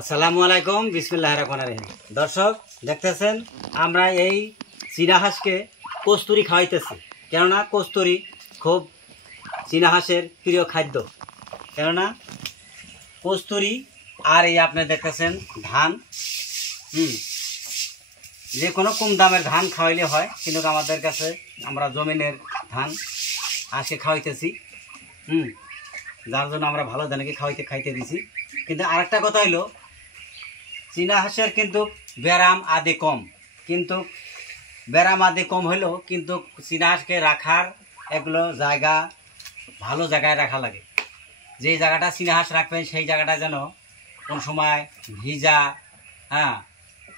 আসসালামু আলাইকুম, বিসমিল্লাহির রহমানির রহিম। দর্শক দেখতেছেন আমরা এই চীনা হাঁসকে কস্তুরি খাওয়াইতেছি, কেননা কস্তুরি খুব চীনা হাঁসের প্রিয় খাদ্য। কেননা কস্তুরি আর এই আপনি দেখতেছেন ধান, যে কোনো কম দামের ধান খাওয়াইলে হয়, কিন্তু আমাদের কাছে আমরা জমিনের ধান হাঁসকে খাওয়াইতেছি, যার জন্য আমরা ভালো ধানকে খাইতে দিছি। কিন্তু আরেকটা কথা হইলো, চীনা হাঁসের কিন্তু ব্যারাম আদি কম, কিন্তু ব্যারাম আদি কম হইলেও কিন্তু চীনা হাঁসকে রাখার এগুলো জায়গা ভালো জায়গায় রাখা লাগে। যে জায়গাটা চীনা হাঁস রাখবেন সেই জায়গাটা যেন কোন সময় ভিজা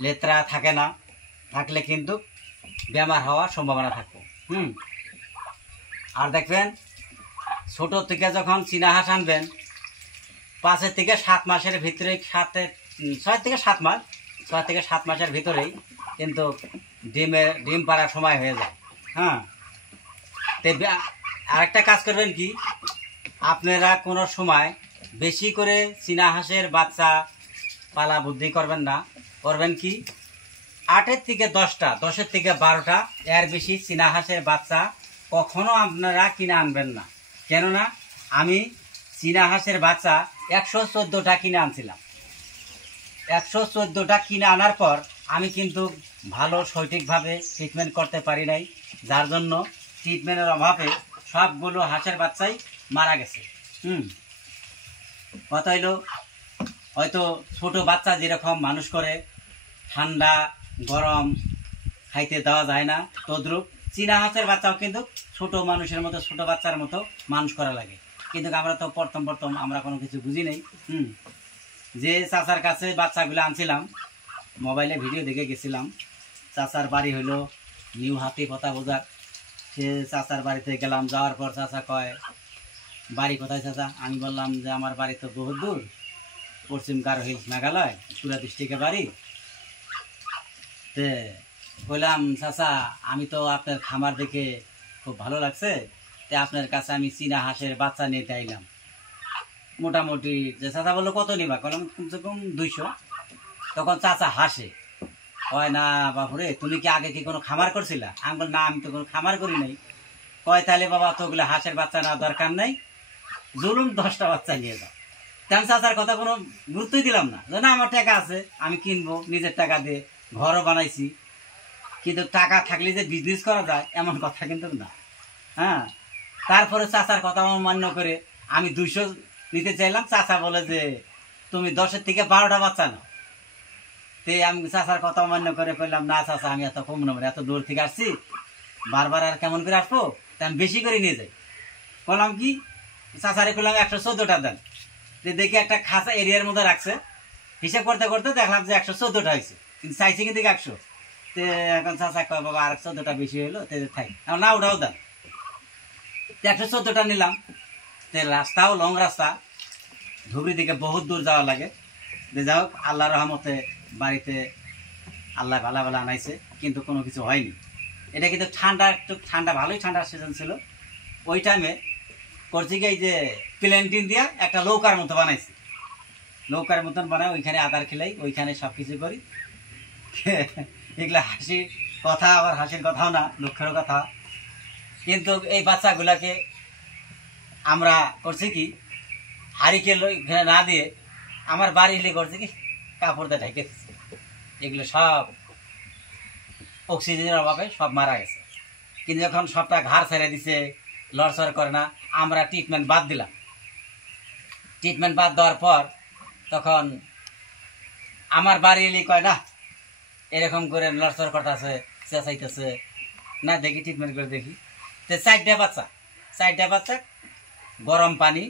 লেত্রা থাকে না, থাকলে কিন্তু বেমার হওয়ার সম্ভাবনা থাকবে। আর দেখবেন ছোট থেকে যখন চীনা হাঁস আনবেন 5 থেকে 7 মাসের ভিতরে, 6 থেকে 7 মাস, 6 থেকে 7 মাসের ভিতরেই কিন্তু ডিম পাড়ার সময় হয়ে যায়। তো আরেকটা কাজ করবেন কি, আপনারা কোনো সময় বেশি করে চীনা হাঁসের বাচ্চা পালা বুদ্ধি করবেন না। করবেন কি, 8 থেকে 10টা, 10 থেকে 12টা, এর বেশি চীনা হাঁসের বাচ্চা কখনো আপনারা কিনে আনবেন না। কেননা আমি চীনা হাঁসের বাচ্চা 114টা কিনে আনছিলাম। 114টা কিনে আনার পর আমি কিন্তু ভালো সঠিকভাবে ট্রিটমেন্ট করতে পারি নাই, যার জন্য ট্রিটমেন্টের অভাবে সবগুলো হাঁসের বাচ্চাই মারা গেছে। কথা হইলো, হয়তো ছোট বাচ্চা যেরকম মানুষ করে ঠান্ডা গরম খাইতে দেওয়া যায় না, তদ্রুপ চীনা হাঁসের বাচ্চাও কিন্তু ছোট মানুষের মতো, ছোট বাচ্চার মতো মানুষ করা লাগে। কিন্তু আমরা তো প্রথম আমরা কোনো কিছু বুঝি নাই। যে চাচার কাছে বাচ্চাগুলো আনছিলাম, মোবাইলে ভিডিও দেখে গেছিলাম। চাচার বাড়ি হইলো নিউ হাতি কথা বোঝার। সে চাচার বাড়িতে গেলাম, যাওয়ার পর চাচা কয়, বাড়ি কোথায় চাচা? আমি বললাম যে আমার বাড়ি তো বহুত দূর, পশ্চিম গারো হিলস, মেঘালয়, পুরা ডিস্ট্রিক্টে বাড়ি। তে বললাম, চাচা আমি তো আপনার খামার দেখে খুব ভালো লাগছে, তে আপনার কাছে আমি চীনা হাঁসের বাচ্চা নিতে আইলাম। মোটামুটি যে চাচা বললো কত নিবা? বললাম কমসে কম 200। তখন চাচা হাসে, কয় না বাবুরে, তুমি কি আগে কি কোনো খামার করছিলা? আমি বল না, আমি তো কোনো খামার করি নাই। কয় তাহলে বাবা তো ওগুলো হাঁসের বাচ্চা নেওয়ার দরকার নাই, জুলুম 10টা বাচ্চা নিয়ে যাও। তেমন চাচার কথা কোনো গুরুত্বই দিলাম না, যে না আমার টাকা আছে, আমি কিনবো, নিজের টাকা দিয়ে ঘরও বানাইছি। কিন্তু টাকা থাকলে যে বিজনেস করা যায় এমন কথা কিন্তু না। তারপরে চাচার কথা মান্য করে আমি 200 নিতে চাইলাম। চাচা বলে যে তুমি 10 থেকে 12টা বাচ্চা নাও। তে আমি চাচার কথা মান্য করে কইলাম, না চাচা আমি এত কম নেব, এত দূর থেকে আসছি, বারবার আর কেমন করে আসবো, তা আমি বেশি করে নিয়ে যাই। বললাম কি, চাচারে কইলাম 114টা দেন। দেখি একটা খাঁচা এরিয়ার মধ্যে রাখছে, হিসাব করতে করতে দেখলাম যে 114টা হয়েছে, কিন্তু চাইছে কিন্তু 100। তে এখন চাচা কয়, বাবা আর 14টা বেশি হইলো, তে থাই না, ওটাও দেন। 114টা নিলাম। তে রাস্তাও লং রাস্তা, ধুবড়ি দিকে বহুত দূর যাওয়া লাগে। যে যাই হোক, আল্লাহর রহমতে বাড়িতে আল্লাহ ভালো ভালো আনাইছে, কিন্তু কোনো কিছু হয়নি। এটা কিন্তু একটু ঠান্ডা, ভালোই ঠান্ডার সিজন ছিল। ওই টাইমে করছি কি, যে প্লেন্টিন দিয়া একটা নৌকার মতো বানাইছি। নৌকার মতন বানাই, ওইখানে আদার খেলাই, ওইখানে সব কিছু করি। এগুলা হাসির কথা, আবার হাসির কথাও না, দুঃখের কথা। কিন্তু এই বাচ্চাগুলাকে আমরা করছি কি, হারিকে না দিয়ে আমার বাড়ি হলে করছি কি, কাপড় দিয়ে ঢেকে দিচ্ছি। এগুলো সব অক্সিজেনের অভাবে সব মারা গেছে। কিন্তু যখন সবটা ঘাড় ছেড়ে দিছে, লড়চড় করে না, আমরা ট্রিটমেন্ট বাদ দিলাম। ট্রিটমেন্ট বাদ দেওয়ার পর তখন আমার বাড়ি এলে কয়, না এরকম করে লড়চড় করতেছে, চেঁচাইতেছে, না দেখি ট্রিটমেন্ট করে দেখি। তো 4টা বাচ্চা গরম পানি,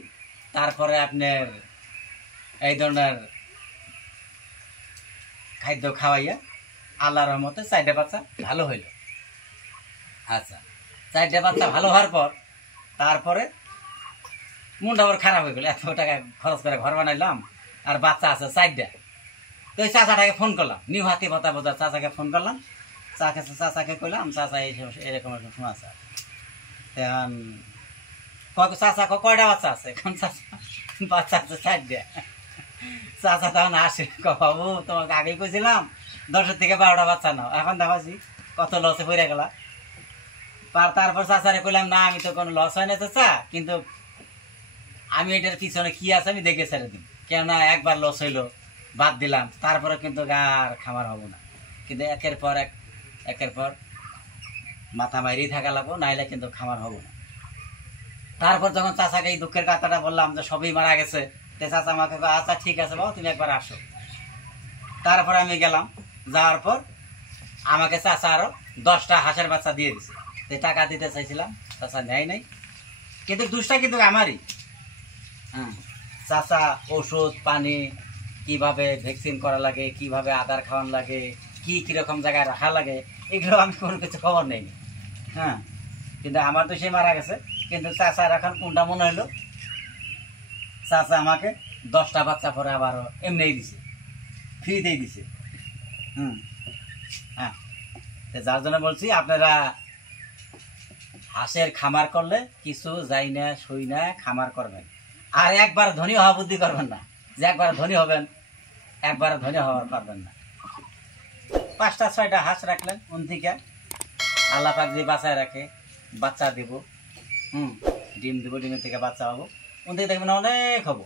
তারপরে আপনার এই ধরনের খাদ্য খাওয়াইয়া আল্লাহর রহমতে 4টা বাচ্চা ভালো হইল। আচ্ছা, 4টা বাচ্চা ভালো হওয়ার পর তারপরে মনটা আবার খারাপ হয়ে গেল। এত টাকা খরচ করে ঘর বানাইলাম, আর বাচ্চা আছে 4টা। তো ওই চাচাটাকে ফোন করলাম, নিউ হাতি ভাতা বোঝার চাচাকে ফোন করলাম। চাচাকে কইলাম, চাচা এরকম এরকম সমস্যা। চাচা কয়টা বাচ্চা আছে? বাচ্চা আছে 4টা। চাচা তখন আসে, বাবু তোমাকে আগেই কইছিলাম 10 থেকে 12টা বাচ্চা নাও, এখন দেখাচ্ছি কত লসে পড়ে গেলা। তারপর চাচারে কইলাম না আমি তো কোনো লস হয় না চাচা, কিন্তু আমি এটার পিছনে কি আছে আমি দেখে ছেড়ে দিই, কেননা একবার লস হইলো বাদ দিলাম, তারপরে কিন্তু আর খামার হবো না। কিন্তু একের পর মাথা মারিয়ে থাকা লাগবো, নাইলে কিন্তু খামার হবো না। তারপর যখন চাচাকে এই দুঃখের কথাটা বললাম যে সবই মারা গেছে, চাচা আমাকে আচ্ছা ঠিক আছে বাবু তুমি একবার আসো। তারপর আমি গেলাম, যাওয়ার পর আমাকে চাচা আরো 10টা হাঁসের বাচ্চা দিয়ে দিছে। টাকা দিতে চাইছিলাম, চাচা নেয় নাই, কিন্তু দুষ্টা কিন্তু আমারই। হ্যাঁ, চাচা ওষুধ পানি কিভাবে ভ্যাকসিন করা লাগে, কিভাবে আদার খাওয়ান লাগে, কিরকম জায়গায় রাখা লাগে, এগুলো আমি কোনো কিছু খবর নেই। হ্যাঁ, কিন্তু আমার তো সে মারা গেছে, কিন্তু চাচার এখন কোনটা মনে হইলো, চাচা আমাকে 10টা বাচ্চা পরে আবারও এমনিই দিছে, ফ্রিতেই দিছে। হ্যাঁ, যার জন্য বলছি আপনারা হাঁসের খামার করলে কিছু যাই না সই না খামার করবেন, আর একবার ধনী হওয়া বুদ্ধি করবেন না, যে একবার ধনী হবেন, একবার ধনী হওয়ার পারবেন না। 5টা 6টা হাঁস রাখলেন, উন থেকে আল্লাহ পাক যে বাঁচায় রাখে, বাচ্চা দেব, ডিম দেবো, ডিমের থেকে বাচ্চা হবো, উন থেকে দেখবেন অনেক হবো।